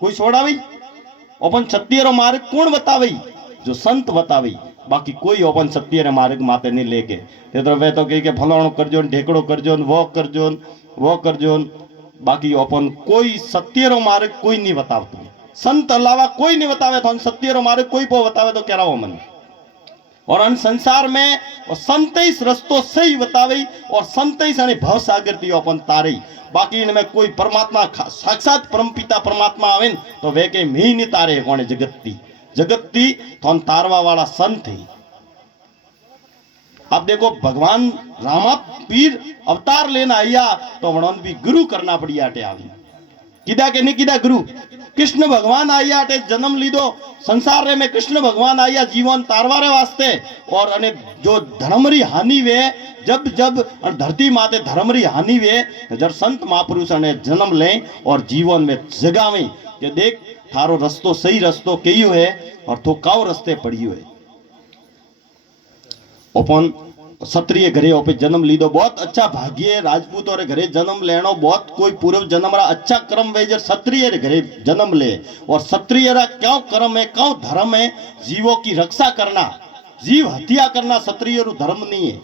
कोई छोड़ावी? अपन सत्य रो मार्ग कौन बतावे? जो संत बतावे। बाकी कोई अपन सत्य रे मार्ग माते नहीं लेके तो वे तो कही के फलाणो करजो, ढेकड़ो करजो, वो करजो, वो करजो। बाकी अपन कोई सत्य रो मार्ग कोई नहीं बतावतो। संत अलावा कोई नहीं बतावे तो सत्य रो मार्ग कोई पो बतावे तो क्या रहो मन। और अन संसार में संत ही रस्तो सही बतावे और संत ही सने भव सागर थी अपन तारे। बाकी इनमें कोई परमात्मा साक्षात परमपिता परमात्मा आवे तो वे के मी नहीं तारे कोने जगत थी तो तारवा वाला संत ही। अब देखो भगवान रामा पीर अवतार लेना आया तो वणन भी गुरु करना पड़ी आटे आवी किदा के नहीं किदा गुरु। कृष्ण भगवान आया आटे जन्म लीधो संसार रे में। कृष्ण भगवान आया जीवन तारवारे वास्ते और अने जो धर्मरी हानि वे जब जब धरती माते धर्मरी हानि वे जब संत महापुरुष ने जन्म ले और जीवन में जगावे कि देख थारो रस्तो सही रस्तो कयो है और तो काव रस्ते पड़ियो है। अपन क्षत्रिय घरे ओपे जन्म लीधो बहुत अच्छा भाग्य। राजपूतों रे घरे जन्म लेनो बहुत कोई पूर्व जन्म रा अच्छा कर्म वे जब क्षत्रिय रे घरे जन्म ले। और क्षत्रिय रा क्यों कर्म है क्यों धर्म है? जीवों की रक्षा करना, जीव हत्या करना क्षत्रिय रू धर्म नहीं है।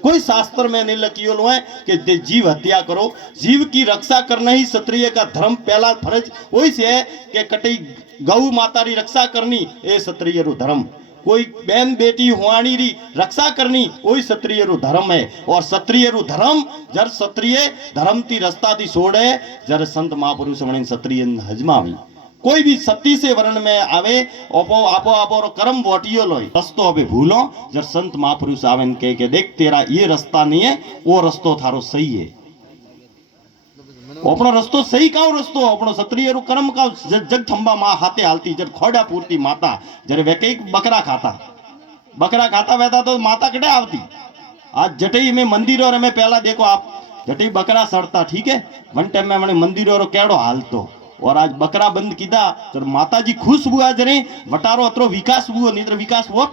कोई शास्त्र में नहीं लिखियो है कि जीव हत्या करो। जीव की रक्षा करना ही क्षत्रिय का धर्म पहला फर्ज वही से है कि कटी गौ माता री रक्षा करनी ये क्षत्रिय रू धर्म। कोई बहन बेटी हुआणी री रक्षा करनी वही क्षत्रिय रू धर्म है। और क्षत्रिय रू धर्म जर क्षत्रिय धर्म ती रस्ता ती छोड़े जर संत महापुरुष वणे क्षत्रिय हजमावी। कोई भी सती से वर्ण में आवे आपो आपो आपो कर्म वोटियो लो रस्तो अबे भूलो जब संत महापुरुष आवे कह के देख तेरा ये रास्ता नहीं है वो रस्तो थारो सही है। अपनो रस्तो सही काओ रस्तो अपनो क्षत्रिय कर्म का जग थंबा मां हाथे हालती जब खोड़ा पूरती माता जरे वे कई बकरा खाता वैता तो माता कटे आवती। आज जटई में मंदिरों में पहला देखो आप जटई बकरा सड़ता ठीक है वन टाइम में मैंने मंदिरों केड़ो हालतो और आज बकरा बंद कीधा तो माता जी खुश हुआ जरे वटारो अतरो विकास हुआ नहीं तो विकास हुआ।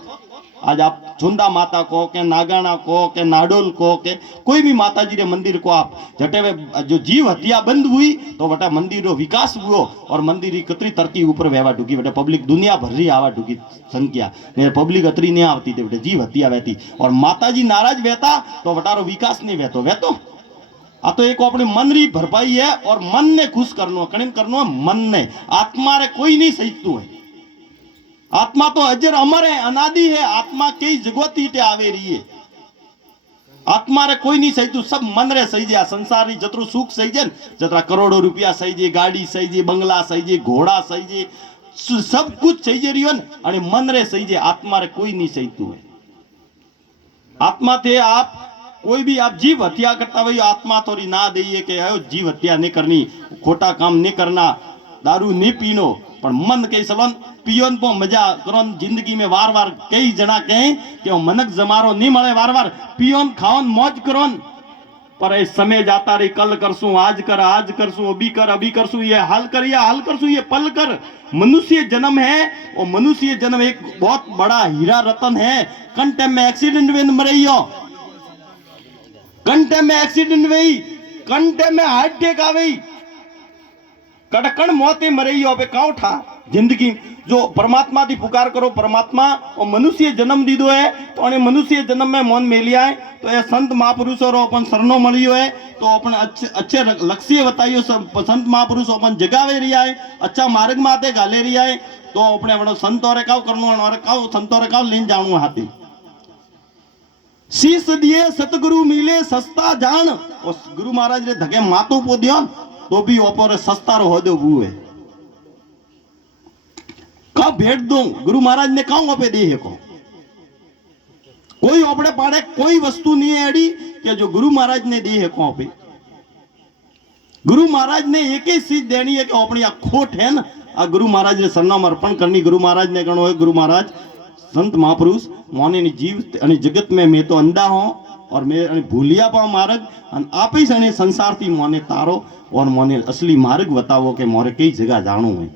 आज आप चुंदा माता को के नागाना को के नाडोल को के कोई भी माता जी रे मंदिर को आप जटे में जो जीव हत्या बंद हुई तो वटा मंदिर रो विकास हुआ और मंदिर की कतरी तरक्की ऊपर वेवा ढुकी वटे पब्लिक दुनिया भर रही आवा ढुकी संख्या ने पब्लिक अतरी नहीं आवती थे वटे जीव हत्या वहती और माता जी नाराज वहता तो वटारो विकास नहीं वहतो आ तो एक अपने मन री भरपाई है और मन ने खुश करनो कणिन करनो मन ने आत्मा रे कोई नहीं सहीतू है। आत्मा तो अजर अमर है अनादि है। आत्मा कई जगत हीटे आवे रही है। आत्मा रे कोई नहीं सही तू सब मन रे सही जे संसार री जतरो सुख सही जे जतरा करोड़ों रुपया सही जे गाड़ी सही जे बंगला सही जे घोड़ा सही जे सब कुछ सही जे रियो ने मन रे सही जे आत्मा रे कोई नहीं सही तू है। आत्मा थे आप कोई भी आप जीव हत्या करता वही आत्मा थोड़ी ना दईए कि जीव हत्या नहीं करनी खोटा काम नहीं करना दारू नहीं पीनो पर मन के सलन पियोन पो मजा करो जिंदगी में वार वार कई जना कहे कि मनक जमारो नहीं मळे वार वार पियोन खाओन मौज करो पर ये समय जाता रही कल करसू आज करसू अभी करसू ये हाल करसू ये पल कर। मनुष्य जन्म है और मनुष्य जन्म एक बहुत बड़ा हीरा रतन है। कन टाइम में एक्सीडेंट में मरइयो कन टाइम में एक्सीडेंट वही कन टाइम में हार्ट अटैक आवे कड़कण मौते मरइयो पे काउ ठा जिंदगी जो परमात्मा दी पुकार करो परमात्मा और मनुष्य जन्म दीदो है तो अने मनुष्य जन्म में मन मेलिया है तो ये संत महापुरुषों रो अपन शरणो मलियो है तो अपन अच्छे लक्ष्य बताइयो संत महापुरुष अपन जगावे रिया है अच्छा मार्ग माते गाले रिया है तो अपने बड़ो संतों रे काव करनो और काव संतों रे काव लेन जाणो हाथी शीश दिए सतगुरु मिले सस्ता जान और गुरु महाराज रे धके मातो पो दियो तो भी ओपर सस्ता रो हो दो वो है का भेट दो गुरु महाराज ने काउ पे दे को कोई ओपड़े पाड़े कोई वस्तु नहीं है एडी कि जो गुरु महाराज ने दी है को पे गुरु महाराज ने एक ही चीज देनी है कि अपनी आ खोट है ना आ गुरु महाराज ने सरनाम अर्पण करनी। गुरु महाराज ने कहना है गुरु महाराज संत महापुरुष मोने जीव अने जगत में मैं तो अंधा हूं और मैं भूलिया पा मार्ग आप ही सने संसार थी मोने तारो और मोने असली मार्ग बतावो कि मोरे कई जगह जानो है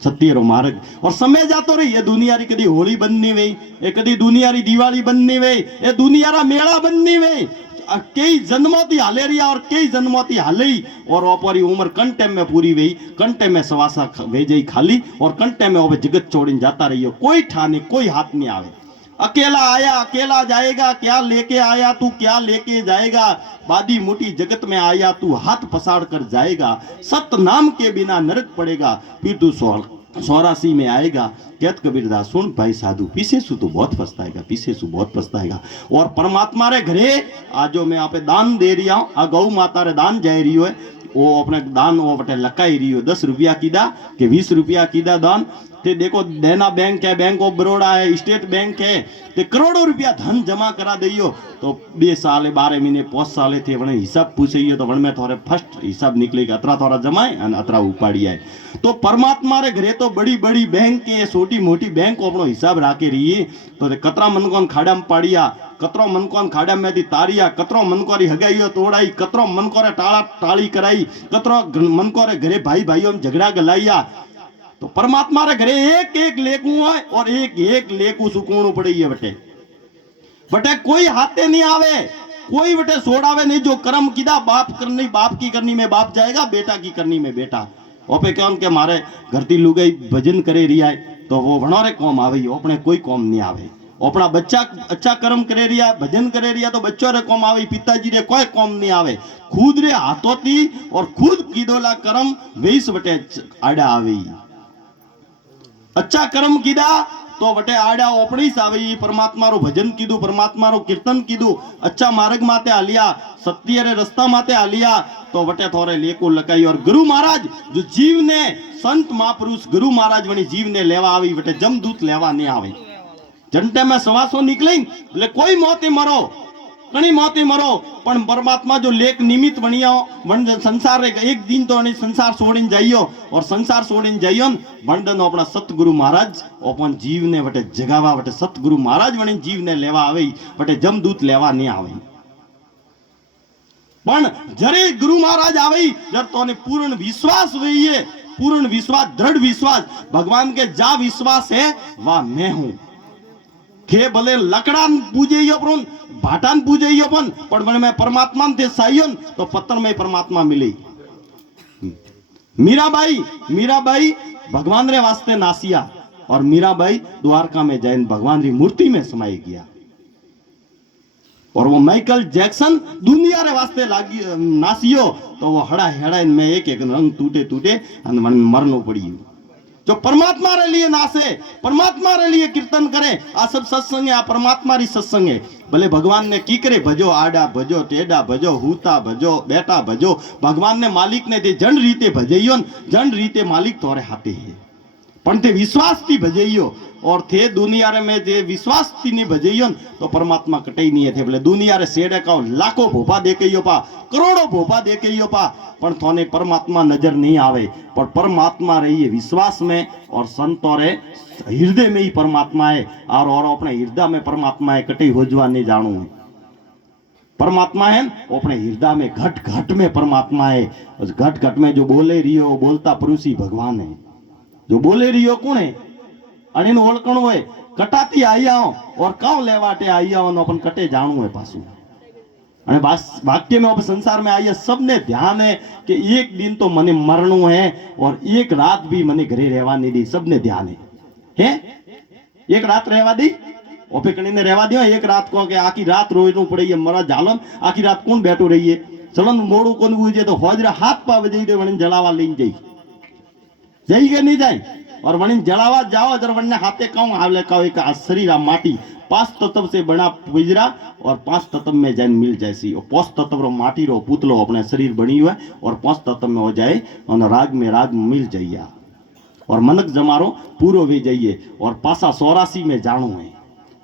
सत्य रो मार्ग। और समय जातो रही ये दुनिया री कदी होली बंद नहीं वे ये कदी दुनिया री दिवाली बंद नहीं वे ये दुनिया रा मेला बंद नहीं वे कई जन्मों थी हाले रिया और कई जन्मों थी हाली और ओपरी उम्र कन टाइम में पूरी हुई, कन टाइम में सवासा भेजे खाली और कन टाइम में ओपे जगत छोड़ीने जाता रहियो। कोई ठाने कोई हाथ नहीं आवे। अकेला आया अकेला जाएगा, क्या लेके आया तू क्या लेके जाएगा, बादी मोटी जगत में आया तू हाथ पसार कर जाएगा, सत नाम के बिना नरक पड़ेगा, फिर तू 84 में आएगा। कहत कबीरदास सुन भाई साधु, पीछे सु तो बहुत पछताएगा, पीछे सु बहुत पछताएगा। और परमात्मा रे घरे आजो मैं आप दान दे रही हूं, आ गौ माता रे दान जाए रही है, वो अपने दान वो बटे लकाई रही हो, 10 रुपया कीदा कि 20 रुपया कीदा दान ते देखो देना बैंक है, बैंक ऑफ बड़ौदा है, स्टेट बैंक है, ते करोड़ों रुपया धन जमा करा दियो। तो 2 साल 12 महीने 5 साल थे वने हिसाब पूछियो तो वन में थोड़े फर्स्ट हिसाब निकलेगा, अतरा थोड़ा जमाए और अतरा उपाड़ी आए। तो परमात्मा रे घरे तो बड़ी बड़ी बैंक के छोटी मोटी बैंक अपनो हिसाब राखे रही। तो कतरा मन को खाड़ा में पाड़िया, कतरो मन को खाड़ा में थी तारिया, कतरो मन को हगाईयो तोड़ाई, कतरो मन को टाड़ा टाड़ी कराई, कतरो मन को घरे भाई भाइयों में झगड़ा गलाइया। तो परमात्मा रे घरे एक एक लेकू है और एक एक लेकू सुकून पड़ी है बटे। बटे कोई हाथे नहीं आवे, कोई बटे सोड़ावे नहीं। जो कर्म किदा बाप करनी, बाप की करनी में बाप जाएगा, बेटा की करनी में बेटा। ओपे कौन के मारे घरती लुगाई भजन करे रिया है तो वो भणोरे कौम आवे, अपने कोई कौम नहीं आवे। अपना बच्चा अच्छा कर्म करे रिया, भजन करे रिया तो बच्चों रे कौम आवे, पिताजी रे कोई कौम नहीं आवे। खुद रे हाथों थी और खुद कीदोला कर्म वेस बटे आड़ा आवे। अच्छा कर्म कीदा तो बटे आड़ा ओपड़ी सावी, परमात्मा रो भजन कीधु, परमात्मा रो कीर्तन कीधु, अच्छा मार्ग माते आलिया, सत्य रे रास्ता माते आलिया तो बटे थोड़े लेको लकाई। और गुरु महाराज जो जीव ने संत महापुरुष गुरु महाराज वनी जीव ने लेवा आवी, बटे जमदूत लेवा नहीं आवे। जंटे में सवासो निकली बोले कोई मौती मरो, कणी मौती मरो, पण परमात्मा जो लेख निमित्त बनियो वन संसार एक दिन तो नहीं संसार छोड़ीने जाइयो। और संसार छोड़ीने जाइयो वंदन अपना सतगुरु महाराज अपन जीव ने बटे जगावा, बटे सतगुरु महाराज वनी जीव ने लेवा आवे, बटे जमदूत लेवा नहीं आवे। पण जरे गुरु महाराज आवे जर तो ने पूर्ण विश्वास वही, पूर्ण विश्वास, दृढ़ विश्वास, भगवान के जा विश्वास है वह मैं हूं। के भले लकड़ान पूजे अपन भाटान पूजे अपन, पर मन में परमात्मा थे साइयन तो पत्थर में परमात्मा मिली। मीराबाई, मीराबाई भगवान रे वास्ते नासिया और मीराबाई द्वारका में जैन भगवान री मूर्ति में समाई गया। और वो माइकल जैक्सन दुनिया रे वास्ते लागी नासियो तो वो हड़ा हेड़ा में एक एक रंग टूटे टूटे मरनो पड़ी। जो परमात्मा रे लिए नासे, परमात्मा रे लिए कीर्तन करे, आ सब सत्संग है, आ परमात्मा री सत्संग है। भले भगवान ने की करे भजो आड़ा भजो टेढ़ा भजो हूता भजो बेटा भजो, भगवान ने मालिक ने ते जन रीते भजइयो, जन रीते मालिक तोरे हाथे है। पण ते विश्वास थी भजइयो और थे दुनिया रे में जे विश्वास थी नहीं भजइयो तो परमात्मा कटई नहीं थे। बोले दुनिया रे सेड़े का लाखों भोपा देकेयो पा, करोड़ों भोपा देकेयो पा, पण थोने परमात्मा नजर नहीं आवे। पर परमात्मा रही है विश्वास में और संतों रे हृदय में ही परमात्मा है। और अपने हृदय में परमात्मा है, कटई होजवा नहीं जानू है। परमात्मा है अपने हृदय में घट घट में परमात्मा है। उस घट घट में जो बोले रियो बोलता परुषी भगवान है। जो बोले रियो कौन है अने ओळखण होय, कटाती आया और काव लेवाटे आया अपन कटे जानू है पासू। अने वाक्य में संसार में आया सबने ध्यान है कि एक दिन तो मने मरणू है और एक रात भी मने घरे रहवा नहीं दी, सबने ध्यान है एक रात रहवा दी ओपे कणी ने रहवा दियो। एक रात को के आखी रात रोइनु पड़ी मरा जालन, आखी रात कौन बैठो रही है चलन मोड़ू कोन बुझे तो होजरा हाथ पावे जई दे वने जलावा लईन जई के नहीं जाए। और वनी जलावा जाओ जर वने हाथे कहूं आवले कहू एक शरीर माटी 5 तत्व से बना पिंजरा और 5 तत्व में जैन मिल जैसी। और 5 तत्व रो माटी रो पुतलो अपने शरीर बनी हुआ और 5 तत्व में हो जाए और राग में राग मिल जाइए और मनक जमारो पूरो वे जाइए। और पासा 84 में जानू है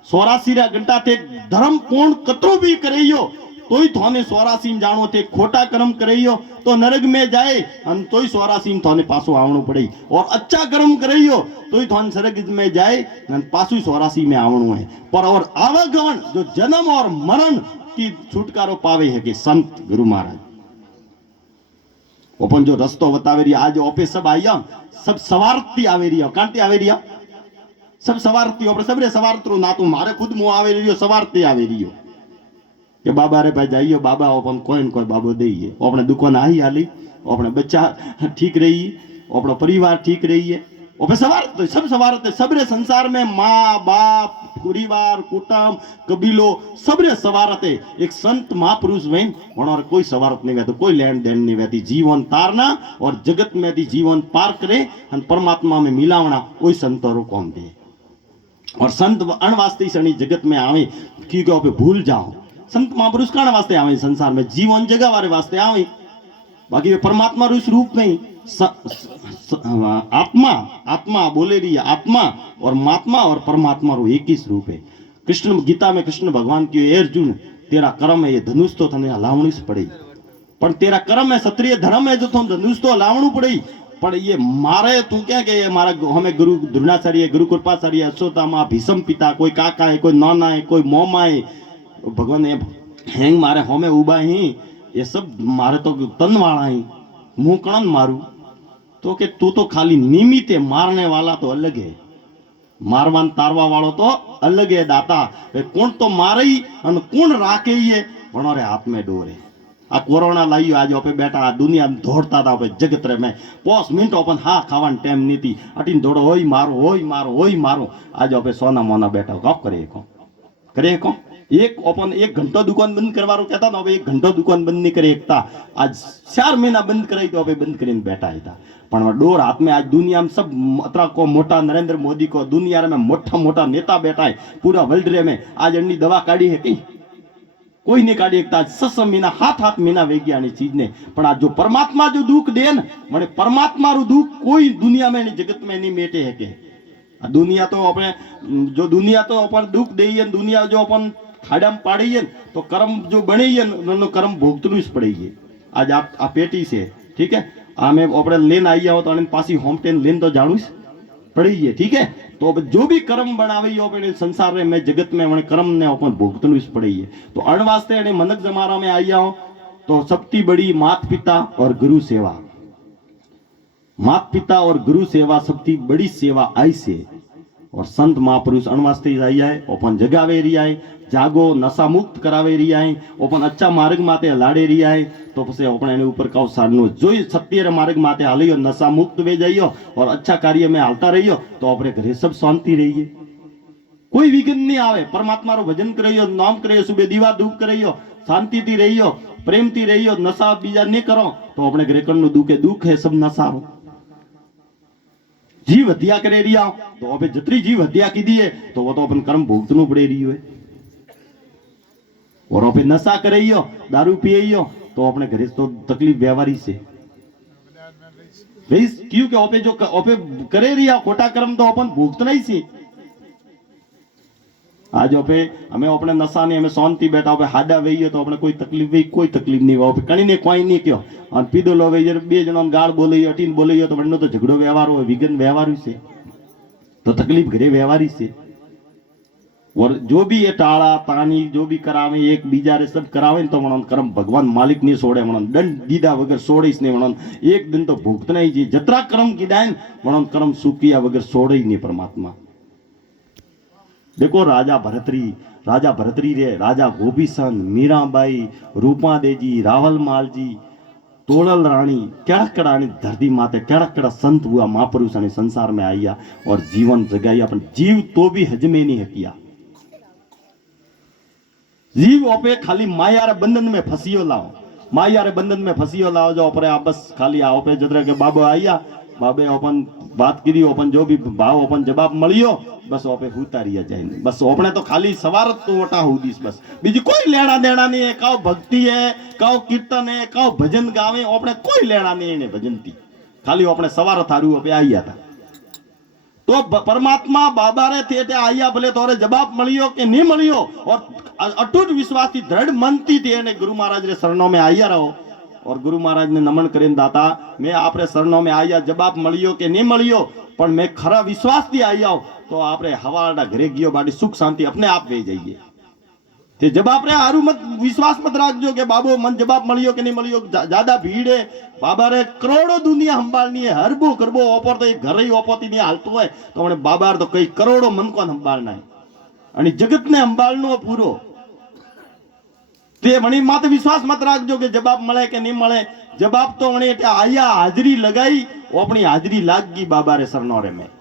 84 रा घंटा थे धर्म कोण कतरो भी करियो तोय थोने 84 में जानो थे, खोटा कर्म करियो तो नरक में जाए अन तोय 84 में थोने पासो आवणो पड़े। और अच्छा कर्म करियो तोय थोन स्वर्ग में जाए अन पासो 84 में आवणो है। पर और आवागमन जो जन्म और मरण की छुटकारो पावे है कि संत गुरु महाराज ओपन जो रस्तो बतावे रही आज ओपे सब आया सब सवारती आवे रही कांति आवे रही सब सवारती ओपरे सबरे सवारतरो ना तो मारे खुद मु आवे रही सवारती आवे रही। कि बाबा रे भाई जाइयो बाबा अपन कोई न कोई बाबो दे अपने दुकान आई हाली अपने बच्चा ठीक रही अपना परिवार ठीक रही है और सवार सब सवार सबरे संसार में माँ बाप परिवार कुटुंब कबीलो सबरे सवारते एक संत महापुरुष वही और कोई सवारत नहीं वहतो कोई लेन देन नहीं वहती जीवन तारना और जगत में दी जीवन पार करे और परमात्मा में मिलावना कोई संतों कौन दे और संत अणवास्ते शनि जगत में आवे क्योंकि आप भूल जाओ संत महापुरुष कण वास्ते आवे संसार में जीवन जगह वाले वास्ते आवे बाकी वे परमात्मा रूप रूप में आत्मा आत्मा बोले रही है आत्मा और महात्मा और परमात्मा रो एक ही स्वरूप है कृष्ण गीता में कृष्ण भगवान की अर्जुन तेरा कर्म है ये धनुष तो तने हलावणी ज पड़े पण तेरा कर्म है क्षत्रिय धर्म है जो तुम धनुष तो हलावणू पड़े पण ये मारे तू क्या के मारा हमें गुरु द्रोणाचार्य गुरु कृपाचार्य अश्वत्थामा भीष्म पिता कोई काका है कोई नाना है कोई मोमा है भगवान ये हेंग मारे हमें उबा ही ये सब मारे तो तन वाला ही मुंह कणन मारू तो के तू तो खाली निमित्ते मारने वाला तो अलग है मारवान तारवा वालो तो अलग है दाता कौन तो मारे और कौन राखे ये भणोरे हाथ में डोर है आ कोरोना लाइयो आज ओपे बैठा दुनिया में दौड़ता था ओपे जगत रे में 5 मिनट ओपन हाँ खावान टाइम नहीं थी अटीन दौड़ो होई मारो आज ओपे सोना मोना बैठा कब करे को एक ओपन 1 घंटा दुकान बंद करवारो कहता ना 1 घंटा दुकान बंद नहीं करे एकता आज 4 महीना बंद कराई तो अबे बंद करीने बैठा था पण डोर हाथ में आज दुनिया में सब अतरा को मोटा नरेंद्र मोदी को दुनिया में मोटा नेता बैठा है पूरा वर्ल्ड रे में आज अन्नी दवा काढ़ी है कहीं कोई नहीं काढ़ी एकता 6 महीना 7 महीना वेग्या ने चीज ने पण आज जो परमात्मा जो दुख दे न मने परमात्मा रो दुख कोई दुनिया में जगत में नहीं मेटे है के दुनिया तो अपने जो दुनिया तो अपन दुख दे दुनिया जो अपन खाड़ा में पाड़ी तो कर्म जो बने कर्म भोगतनु ज पड़े आज आप पेटी से ठीक है आमे अपने लेन आई हो तो पासी होम टेन लेन तो जाणू पड़ी ठीक है तो जो भी कर्म बनावे अपने संसार में जगत में कर्म ने अपन भोगतनु ज पड़ी तो अण वास्ते मनक जमारा में आई हो तो सबसे बड़ी मात पिता और गुरु सेवा मात पिता और गुरु सेवा सबसे बड़ी सेवा आई से और संत महापुरुष अणवास्ते आई है अपन जगावे रही है जागो नशा मुक्त करावे रही है अपन अच्छा मार्ग माते लाड़े रही है तो पछे अपन एने ऊपर काउ सारनो जोई सत्य मार्ग माते हालियो नशा मुक्त वे जाइयो और अच्छा कार्य में हालता रहियो तो अपने घरे सब शांति रही है कोई विघ्न नहीं आवे परमात्मा रो भजन करियो नाम करियो सुबह दीवा धूप करियो शांति थी रहियो प्रेम थी रहियो नशा बीजा नहीं करो तो अपने घरे कण दुख है सब नशा जीव हत्या करे रिया तो अबे जतरी जीव हत्या की दी है तो वो तो अपन कर्म भोगतनु पड़े रही है और अबे नशा करियो दारू पियो तो अपने घरे तो तकलीफ व्यवहारी से भाई क्योंकि अबे जो अबे करे रिया खोटा कर्म तो अपन भोगतना ही सी आज अबे हमें अपने नशा ने हमें शांति बैठा अबे हाडा वेइयो तो अपने कोई तकलीफ नहीं अबे कणी ने कोई नहीं क्यों और पीधो लो वेजर बे जणन गाळ बोले अटीन बोले तो वणनो तो झगड़ो व्यवहार हो विघन व्यवहार से तो तकलीफ घरे व्यवहारी से और जो भी ये टाड़ा तानी जो भी करावे एक बीजा रे सब करावे तो मनन कर्म भगवान मालिक नहीं छोड़े मनन दंड दीदा वगर छोड़ीस नहीं मनन एक दिन तो भोगतना ही जी जतरा कर्म कीधाय मनन कर्म सूकिया वगर छोड़े ही नहीं परमात्मा देखो राजा भरतरी रे राजा गोपीसन मीराबाई रूपा देजी रावलमाल जी तोड़ल रानी केड़ा धरती माते केड़ा संत हुआ महापुरुष ने संसार में आया और जीवन जगाई अपन जीव तो भी हजमे नहीं हकिया जीव ओपे खाली माया रे बंधन में फसियो लाओ जो अपने आप बस खाली आओ पे जदरे के बाबा आया बाबे अपन बात करी अपन जो भी भाव अपन जवाब मलियो बस ओपे उतारिया जाए बस अपने तो खाली सवारत तो ओटा हुदीस बस बीजी कोई लेना देना नहीं है काओ भक्ति है काओ कीर्तन है काओ भजन गावे अपने कोई लेना नहीं है भजन थी खाली अपने सवारत हारू पे आया था तो परमात्मा बाबा रे थे आया भले तोरे जवाब मलियो के नहीं मलियो और अटूट विश्वास थी दृढ़ मन थी गुरु महाराज रे शरणों में आया रहो और गुरु महाराज ने नमन करीने दाता मैं आपरे शरणों में आया जवाब मलियो के नहीं मलियो पर मैं खरा विश्वास थी आया तो आपरे हवाड़ा घरे गयो बाड़ी सुख शांति अपने आप वे जाइए ते जवाब रे हारू मत विश्वास मत राखजो के बाबू मन जवाब मलियो के नहीं मलियो ज्यादा भीड़ है बाबा रे करोड़ों दुनिया संभालनी है हरबो करबो ओपर तो एक घर ही ओपोती नहीं हालतो है तो हमने बाबा तो कई करोड़ों मन को संभालना है आणि जगत ने संभालनो पूरो તે વણી માથે વિશ્વાસ મત રાખજો કે જવાબ મળે કે નહીં મળે. જવાબ તો વણી એટલે આયા હાજરી લગાઈ આપણી હાજરી લાગી બાબા રે સરનો રે મેં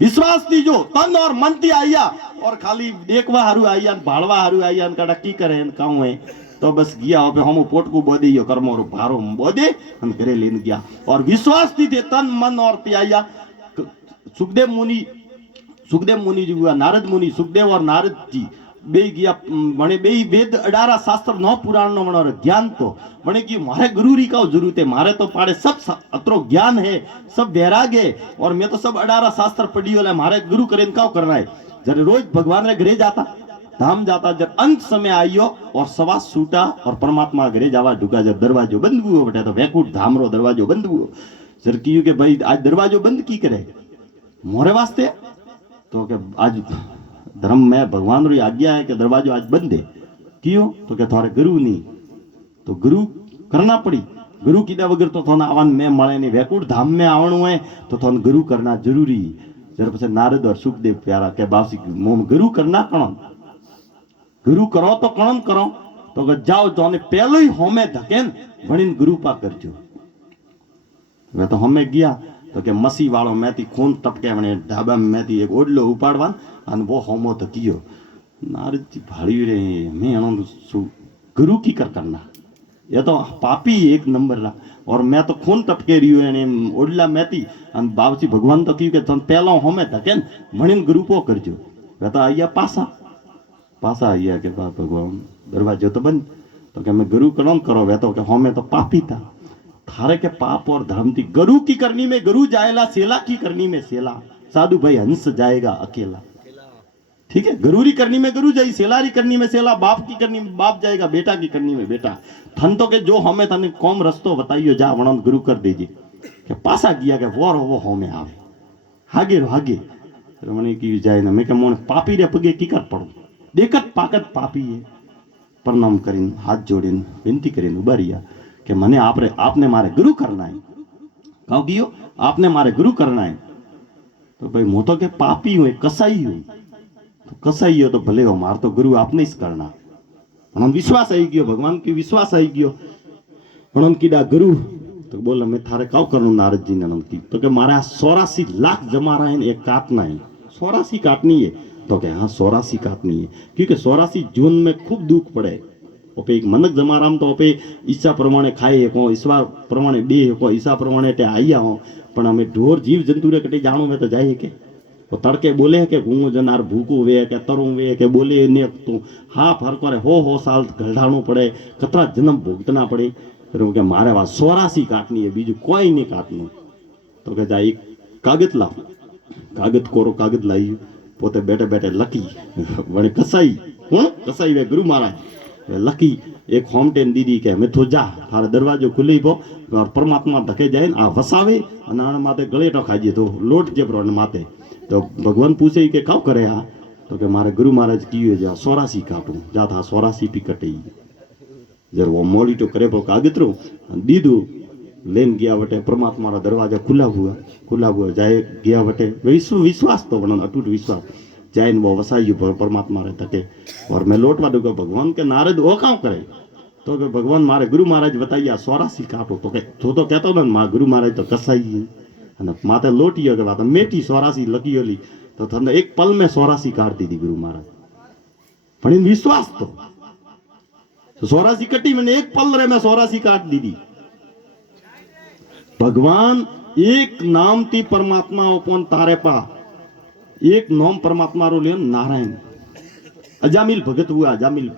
विश्वास दीजो तन और मन थी आया और खाली देखवा हारू आया भाड़वा हारू आया काटा की करे कहूँ है तो बस गया हो हम पोटकू बोदी यो कर्मो भारो बोदे हम घरे लेने गया और विश्वास थी थे तन मन और ते आया. सुखदेव मुनि जी हुआ नारद मुनि सुखदेव और नारद जी बे गया मने बे वेद 18 शास्त्र नो पुराण नो मनो ज्ञान तो मने कि मारे गुरु री का जरूरत है मारे तो पाड़े सब अतरो ज्ञान है सब वैराग है और मैं तो सब 18 शास्त्र पढ़ी वाला मारे गुरु करेन का करना है. जब रोज भगवान रे घरे जाता धाम जाता जब अंत समय आयो और सवा सूटा और परमात्मा घरे जावा ढुका जब दरवाजो बंद हुआ बेटा तो वैकुंठ धाम रो दरवाजो बंद हुआ. सर क्यों के भाई आज दरवाजो बंद की करे मोरे वास्ते तो के आज धर्म में भगवान री आज्ञा है कि दरवाजो आज बंद है क्यों तो के थारे गुरु नहीं तो गुरु करना पड़ी. गुरु कीधा वगर तो थाने आवन में मळे नहीं वैकुंठ धाम में आवणु है तो थाने गुरु करना जरूरी. जरा पछे नारद और सुखदेव प्यारा के बासी मोम गुरु करना कणो गुरु करो तो कणन करो तो के जाओ तो ने पहले ही होमे धकेन भणीन गुरु पा करजो. वे तो हमें गया तो के मसी वालों में थी खून टपके वने ढाबा में थी एक ओडलो उपाड़वान अन वो होमो तो कियो. नारद जी भाड़ी रे मैं आनंद गुरु की करना ये तो पापी एक नंबर रहा और मैं तो खून टपके रही हूँ ने ओडला में थी अन बाबजी भगवान तो कियो के तन पहला होमे धकेन भणीन गुरु पो करजो. वे तो आया पासा आया के बाप भगवान दरवाजो तो बंद तो के मैं गुरु करो करो वे तो के होमे तो पापी था थारे के पाप और धर्म थी. गुरु की करनी में गुरु जाएला सेला की करनी में सेला साधु भाई हंस जाएगा अकेला. ठीक है गुरुरी करनी में गुरु जाई सेलारी करनी में सेला बाप की करनी में बाप जाएगा बेटा की करनी में बेटा. थन तो के जो हमें थने कौम रस्तो बताइयो जा वणन गुरु कर दीजिए के पासा गया के वो होमे आवे हागे रमणी की जाए ना मैं के मोने पापी रे पगे की कर पड़ो देखत पाकत पापी है प्रणाम करीन हाथ जोड़ीन विनती करीन उबारिया कि मने आपने मारे गुरु करना है कहूँ कियो आपने मारे गुरु करना है तो भाई मो तो के पापी हुए कसाई हूँ तो कसाई हो तो भले हो मार तो गुरु आपने ही करना पण विश्वास आई गयो भगवान की विश्वास आई गयो पण कीड़ा गुरु तो बोला मैं थारे काउ करूँ नारद जी ने की तो के मारे 84 लाख जमा रहा है एक काटना है 84 काटनी है तो के हाँ 84 काटनी है क्योंकि 84 जून में खूब दुख पड़े ओपे एक मनक जमाराम तो ओपे ईसा प्रमाणे खाए को ईश्वर प्रमाणे बे को ईसा प्रमाणे ते आया हो पण हमें ढोर जीव जंतु रे कटे जाणो में तो जाए के तो तड़के बोले के घूमो जनार भूको वे के तरू वे के बोले ने तो हाँ फर करे हो साल गढ़ाणो पड़े कतरा जन्म भोगतना पड़े तो के मारे वा 84 काटनी है बीजू कोई नहीं काटनु तो के जा एक कागज ला कागज कोरो कागज लाई पोते बैठे बैठे लकी वणे कसाई वे गुरु महाराज लकी एक होमटेन दीदी के मैं तो जा थारे दरवाजो खुली पो और परमात्मा धके जाए आ वसावे अनाण माते गले तो खाजे तो लोट जे प्रण माते तो भगवान पूछे के काउ करे आ तो के मारे गुरु महाराज कियो जा 84 काटू जा था 84 पी कटे जर वो मोड़ी तो करे पो कागज रो दीदू लेन गया वटे परमात्मा रा दरवाजा खुला हुआ जाए गया वटे विश्वास तो वणन अटूट विश्वास जैन वो वसाई परमात्मा रे तटे और मैं लौटवा दूंगा भगवान के नारद वो काम करे तो के भगवान मारे गुरु महाराज बताइए 84 काटो तो के तो कहतो ना मां गुरु महाराज तो कसाई है माते लोटियो के बात मेटी 84 लकीयो ली तो थने एक पल में 84 काट दी गुरु महाराज पण इन विश्वास तो 84 कटी मैंने एक पल रे में 84 काट दी भगवान एक नाम थी परमात्मा ओपन तारे पा एक नाम परमात्मा रो लियो नारायण अजामिल भगत हुआ अजामिल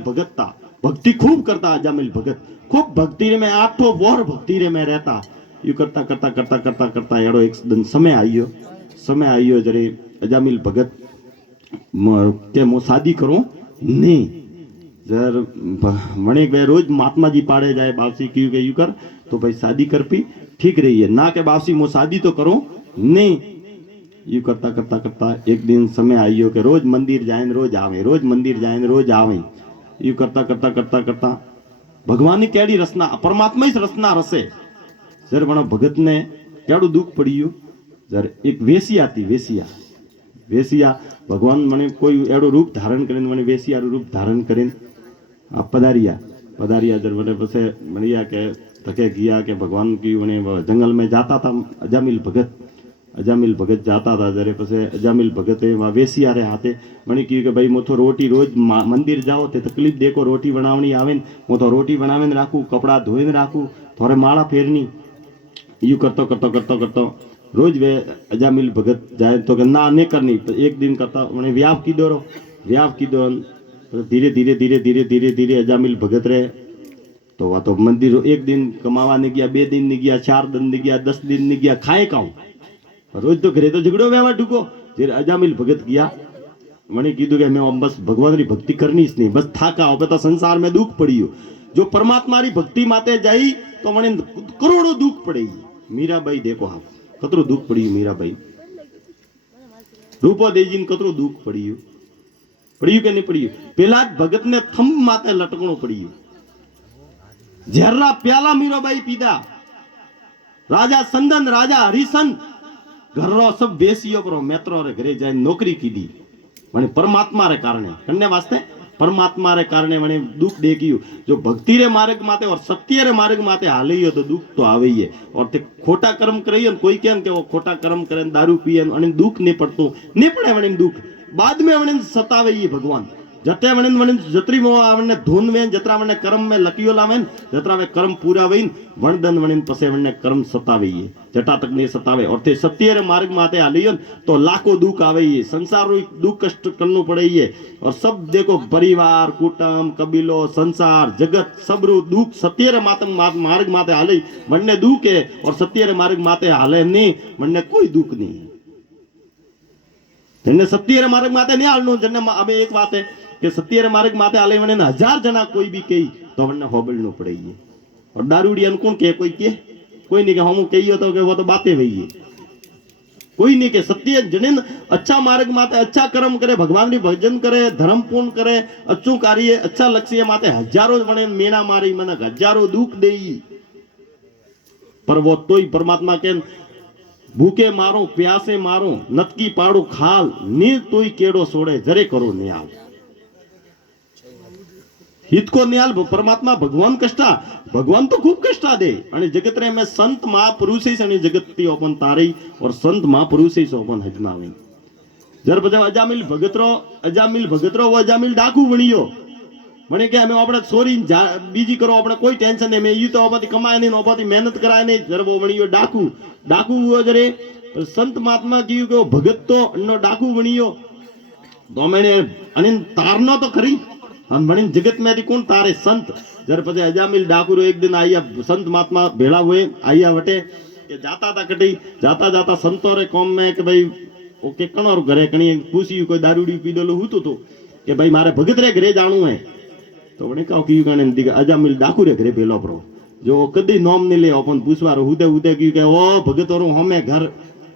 भगत था भक्ति खूब करता अजामिल भगत खूब भक्ति रे में 8 वोर भक्ति रे में रहता यू करता एड़ो एक दिन समय आइयो जरे अजामिल भगत के मो शादी करो नहीं जर वणे वे रोज महात्मा जी पाड़े जाए बापसी क्यों के यू कर तो भाई शादी कर पी ठीक रही है ना के बापसी मो शादी तो करो नहीं यू करता एक दिन समय आइयो के रोज मंदिर जाए रोज आवे यू करता भगवान की केड़ी रचना परमात्मा ही रचना रसे जर वणो भगत ने केड़ो दुख पड़ियो जर एक वेसिया વેસિયા ભગવાન મને કોઈ એડું રૂપ ધારણ કરીને મને વેસિયાનું રૂપ ધારણ કરીને આ પધારિયા જર મને પછી મળ્યા કે તકે ગયા કે ભગવાન કયું મને જંગલ में जाता था अजामिल भगत जाता था जरे પછી अजामिल भगत वेसिया रे हाथे મને કહ્યું કે ભાઈ હું તો રોટી રોજ મંદિર જાઓ તે તકલીફ દેખો રોટી બનાવણી આવે ને હું તો રોટી બનાવીને રાખું કપડા ધોઈને રાખું થોડે માળા ફેરની યુ કરતો रोज वे अजामिल भगत जाए तो कि ना नहीं करनी तो एक दिन करता मैंने व्याप की दो धीरे धीरे अजामिल भगत रहे तो वह तो मंदिर एक दिन कमावा नहीं गया 2 दिन नहीं गया 4 दिन नहीं गया 10 दिन नहीं गया खाए काऊ रोज तो घरे तो झगड़ो व्यवहार ढूको जब अजामिल भगत गया मैंने कीधु कि मैं बस भगवान की भक्ति करनी ही नहीं बस थाका हो तो संसार में दुख पड़ी जो परमात्मा की भक्ति माते जाई तो मैंने करोड़ों दुख पड़ेगी मीराबाई देखो आप कतरू दुख पड़ी मीराबाई रूपो देजी कतरू दुख पड़ी के नहीं पड़ी पेला भगत ने थंब माते लटकणो पड़ी झेरा प्याला मीराबाई पीधा राजा संदन राजा हरिसन घर सब बेसियो पर मेत्रो रे घरे जाए नौकरी की दी मैंने परमात्मा रे कारणे कन्ने वास्ते परमात्मा रे कारणे मैंने दुख देखियो जो भक्ति रे मार्ग माते और सत्य रे मार्ग माते हालियो तो दुख तो आवे ही है और ते खोटा कर्म करियो कोई कहन के वो खोटा कर्म करे दारू पिए अने दुख नहीं पड़तो नहीं पड़े मैंने दुख बाद में मैंने सतावे ही भगवान जते मैंने जतरी में धोन में जतरा मैंने कर्म में लकियो लावेन जतरा में कर्म पूरा वहीन वणदन मैंने पसे मैंने कर्म सतावे ही जटा तक नहीं सतावे और ते सत्य रे मार्ग माते हालियो तो लाखों दुख आवे ही संसार रो दुख कष्ट करनो पड़े ही और सब देखो परिवार कुटुंब कबीलो संसार जगत सब रो दुख सत्य रे मार्ग माते हाले मनने दुख है और सत्य रे मार्ग माते हाले नहीं मनने कोई दुख नहीं जने सत्य रे मार्ग माते नहीं हालनो जने अबे एक बात है कि सत्य रे मार्ग माते हाले मने 1000 जना कोई भी कही तो मने होबलनो पड़ेगी और दारूडियन कौन के कोई नहीं के हम कहियो तो के वो तो बातें वही है कोई नहीं के सत्य जने अच्छा मार्ग माते अच्छा कर्म करे भगवान री भजन करे धर्म पूर्ण करे अच्छो कार्य अच्छा लक्ष्य माते हजारों मने मेना मारी मने हजारों दुख देई पर वो तोय परमात्मा के भूखे मारो प्यासे मारो नतकी पाड़ो खाल ने तोय केड़ो सोड़े जरे करो न्याल हित को न्याल परमात्मा भगवान कष्टा भगवान तो खूब कष्टा दे अने जगत रे में संत महापुरुषे अने जगतती ओपन तारी और संत महापुरुषे ओपन हजमावे जर बजा अजामिल भगतरो वो अजामिल डाकू बणियो मने के हमें अपने सोरी बीजी करो अपने कोई टेंशन नहीं मैं यू तो ओपती कमाए नहीं ओपती मेहनत कराए नहीं जर वो बणियो डाकू हुआ जरे संत महात्मा की को भगत तो अन्नो डाकू बणियो तो मैंने अने तारनो तो खरी हम मणि जगत में थी कौन तारे संत जर पछे अजामिल डाकू एक दिन आया संत महात्मा भेड़ा हुए आया वटे के जाता था कटी जाता संतो रे कौम में के भाई ओके कणो घरे कणी पूछी कोई दारूडी पीदेलो हूतो तो के भाई मारे भगत रे घरे जाणू है तो वणे काओ की कणे दिगा अजामिल डाकू रे घरे भेलो प्रो जो कदी नोम ने ले अपन पूछवारो हुदे की के ओ भगत और हमें घर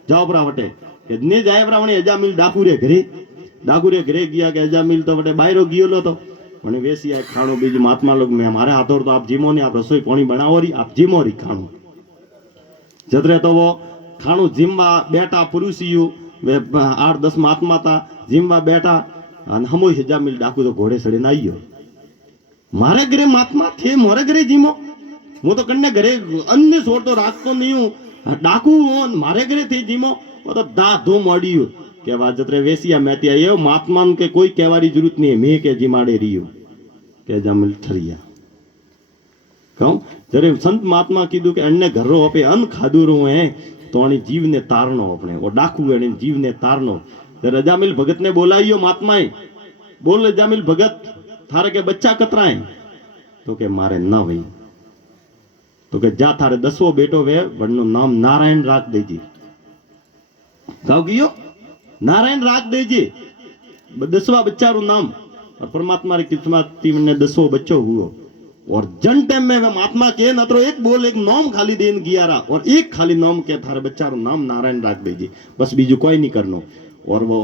जाओ परा वटे के ने जाय परा वणे अजामिल डाकू रे घरे गया के अजामिल तो वटे बायरो गियोलो तो मैंने वेसिया खाणो बीज महात्मा लोग में हमारे हाथों तो आप जिमो ने आप रसोई पानी बनाओ रही आप जिमो रही खाणो जतरे तो वो खाणो जिमवा बेटा पुरुषियो वे 8-10 महात्मा था जिमवा बेटा अन हमो अजामिल डाकू तो घोड़े सड़े ना आइयो मारे घरे महात्मा थे मोरे घरे जिमो वो तो कन्ने घरे अन्य छोड़ तो राखतो नहीं हूं डाकू मारे घरे थे जिमो वो तो दा दो मॉडियो के बाद जतरे वेसिया मैती आयो महात्मा के कोई कहवारी जरूरत नहीं है मैं के जिमाड़े रियो के अजामिल ठरिया कहूं जरे संत महात्मा कीधु के अन्य घरो अपे अन्न खाधु रो है तो अने जीव ने तारनो अपने वो डाकू अने जीव ने तारनो जरे अजामिल भगत ने बोलाइयो महात्माए बोल अजामिल भगत थारे के बच्चा कतराए तो के मारे ना भाई तो के जा थारे 10वो बेटो वे वणनो नाम नारायण राख देजी गाव गियो नारायण राख देजे 10वां बच्चा रू नाम और परमात्मा री किस्मत थी ने 10वो बच्चो हुओ और जन टाइम में महात्मा के न तो एक बोल एक नाम खाली देन गया रहा और एक खाली नाम के थारे बच्चा रू नाम नारायण राख देजे बस बीजू कोई नहीं करनो और वो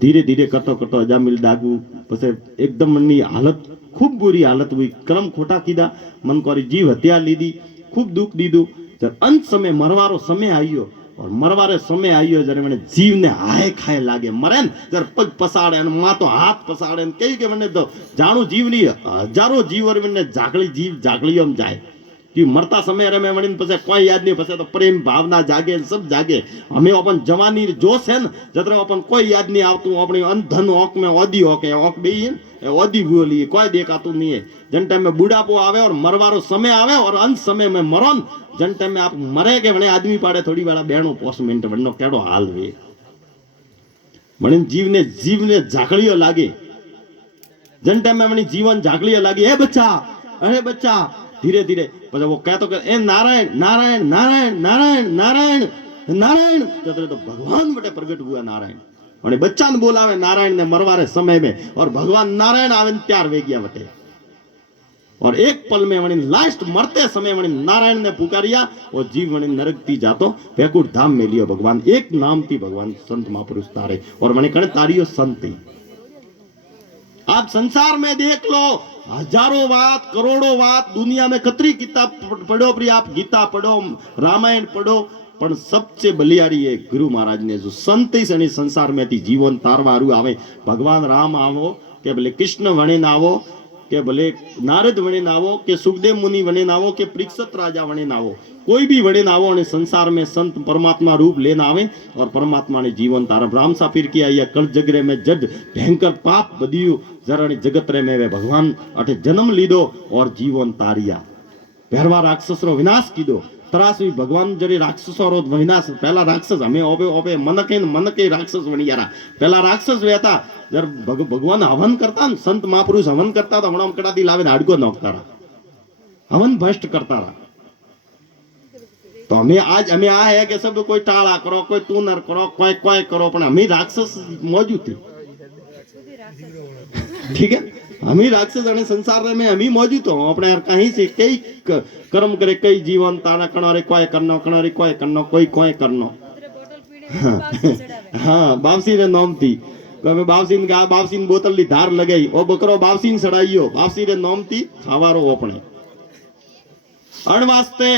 धीरे धीरे करतो अजामिल डाकू पसे एकदम मनी हालत खूब बुरी हालत हुई कर्म खोटा कीधा मन को जीव हत्या लीधी खूब दुख दीधु जब अंत समय मरवारो समय आयो और मरवारे समय आयो जरे मैंने जीव ने हाय खाए लागे मरे न जर पग पसाड़े न मां तो हाथ पसाड़े न कई के मैंने तो जाणू जीव नहीं हजारों जीव और मैंने जागली जीव जागलियों में जाए कि मरता समय रे में मणिन पसे कोई याद नहीं पसे तो प्रेम भावना जागे सब जागे हमें अपन जवानी जोश है न जतरे अपन कोई याद नहीं आवतु अपनी अंधन ओक में ओदी ओके ओक बे ओदी बोली कोई देखातु नहीं है जन टाइम में बुढ़ापो आवे और मरवारो समय आवे और अंत समय में मरोन जन टाइम में आप मरे के वणे आदमी पाड़े थोड़ी वाला बहनो पोस मिनट वणनो केड़ो हाल वे मणिन जीव ने झाकड़ियो लागे जन टाइम में मणि जीवन झाकड़ियो लागे ए बच्चा अरे बच्चा धीरे धीरे પછી वो कहतो કે એ नारायण नारायण नारायण नारायण नारायण नारायण तो भगवान बटे प्रगट हुआ नारायण और बच्चा ने बोलावे नारायण ने मरवारे समय में और भगवान नारायण आवे त्यार वे गया बटे और एक पल में वणी लास्ट मरते समय वणी नारायण ने पुकारिया और जीव वणी नरक थी जातो वैकुंठ धाम में लियो भगवान एक नाम थी भगवान संत महापुरुष तारे और वणी कणे तारियो संत आप संसार में देख लो हजारों बात करोड़ों बात दुनिया में कतरी किताब पढ़ो प्रिय आप गीता पढ़ो रामायण पढ़ो पर सबसे बलियारी है गुरु महाराज ने जो संत ही सनी संसार में थी जीवन तारवारू आवे भगवान राम आवो के भले कृष्ण वणे आवो के भले नारद वणे आवो के सुखदेव मुनि वणे आवो के परीक्षित राजा वणे आवो कोई भी वणे आवो और संसार में संत परमात्मा रूप लेना आवे और परमात्मा ने जीवन तारा राम साफिर किया या कल जगरे में जड भयंकर पाप बदियो जरा जगत रे में वे भगवान अटे जन्म लीधो और जीवन तारिया भैरवा राक्षस रो विनाश कीधो तरासवी भगवान जरी राक्षसो रो विनाश पहला राक्षस हमें ओबे ओबे मनके राक्षस बनी यारा पहला राक्षस वेता जर भगवान हवन करता न संत महापुरुष हवन करता तो हमणा कड़ा दी लावे हाडको नोकता रहा हवन भ्रष्ट करता रहा तो हमें आ है कि सब कोई टाला करो कोई तूनर करो कोई कोई करो पण हमें राक्षस मौजूद थी ठीक है हमी राक्षस अने संसार में हमी मौजूद हो अपने यार कहीं से कई कर्म करे कई जीवन ताना कणारे कोई करनो कणारे कोई करनो कोई कोई करनो हाँ बावसी ने नाम थी कमे बावसीन गा बावसीन बोतल ली धार लगाई ओ बकरो बावसीन सड़ाईयो बावसी रे नाम थी खावारो अपने अण वास्ते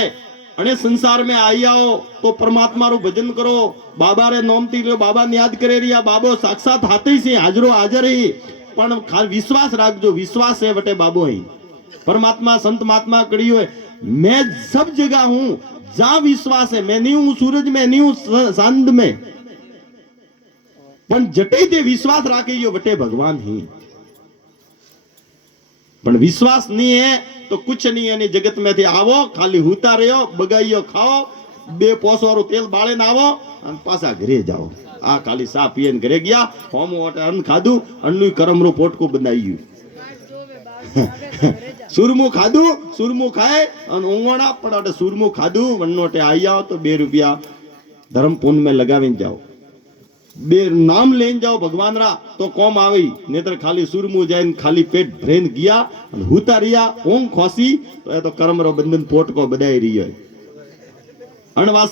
अने संसार में आई आओ तो परमात्मा रो भजन करो बाबा रे नाम थी लो बाबा ने याद करे रिया बाबो साक्षात हाथे से हाजरो हाजर ही पण विश्वास राखजो विश्वास है बटे बाबो ही परमात्मा संत महात्मा कड़ी हुए मैं सब जगह हूं जहां विश्वास है मैं नहीं हूं सूरज में नहीं हूं चांद में पण जटे ते विश्वास राखे यो बटे भगवान ही पण विश्वास नहीं है तो कुछ नहीं है जगत में थी आवो खाली हुता रहो बगाइयो खाओ बे पोसवारो तेल बाळे ना आवो अन पासा घरे जाओ आ खाली सा पियन घरे गया होम वाटर अन्न खाधु अन्नु करमरो पोटको बनाईयु सुरमु खाधु सुरमु खाए अन ओंगोड़ा पड़ाटे सुरमु खाधु वन्नोटे आई आओ तो 2 रुपया धर्म पुण्य में लगावी जाओ बे नाम लेन जाओ भगवान रा तो कौम आवी नेतर खाली सुरमु जाइन खाली पेट भरेन गया हुता रिया ओंग खोसी तो ए तो कर्मरो बंधन पोटको बधाई रही है अणवास